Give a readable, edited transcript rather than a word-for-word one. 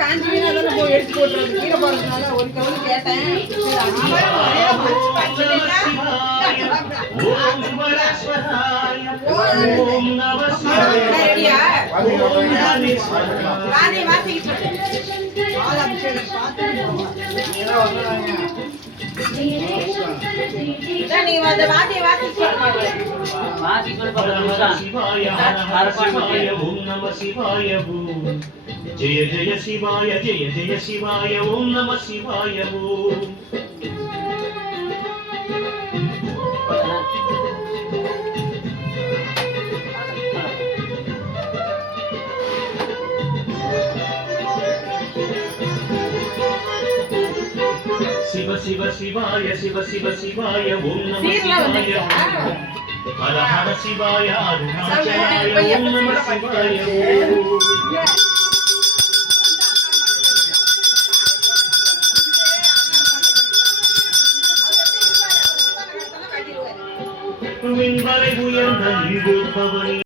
காஞ்சி மீனா போய் எடுத்து போட்டுறது கீழே போறதுனால ஒரு கவலை கேட்டேன். जय जय शिवाय जय जय शिवाय ओम नमः शिवाय ओम शिव शिव शिवाय शिव शिव शिवाय ओम नमः शिवाय हर हर शिवाय अरुणाचलाय ओम नमः शिवाय விண்வலை உயர்ந்த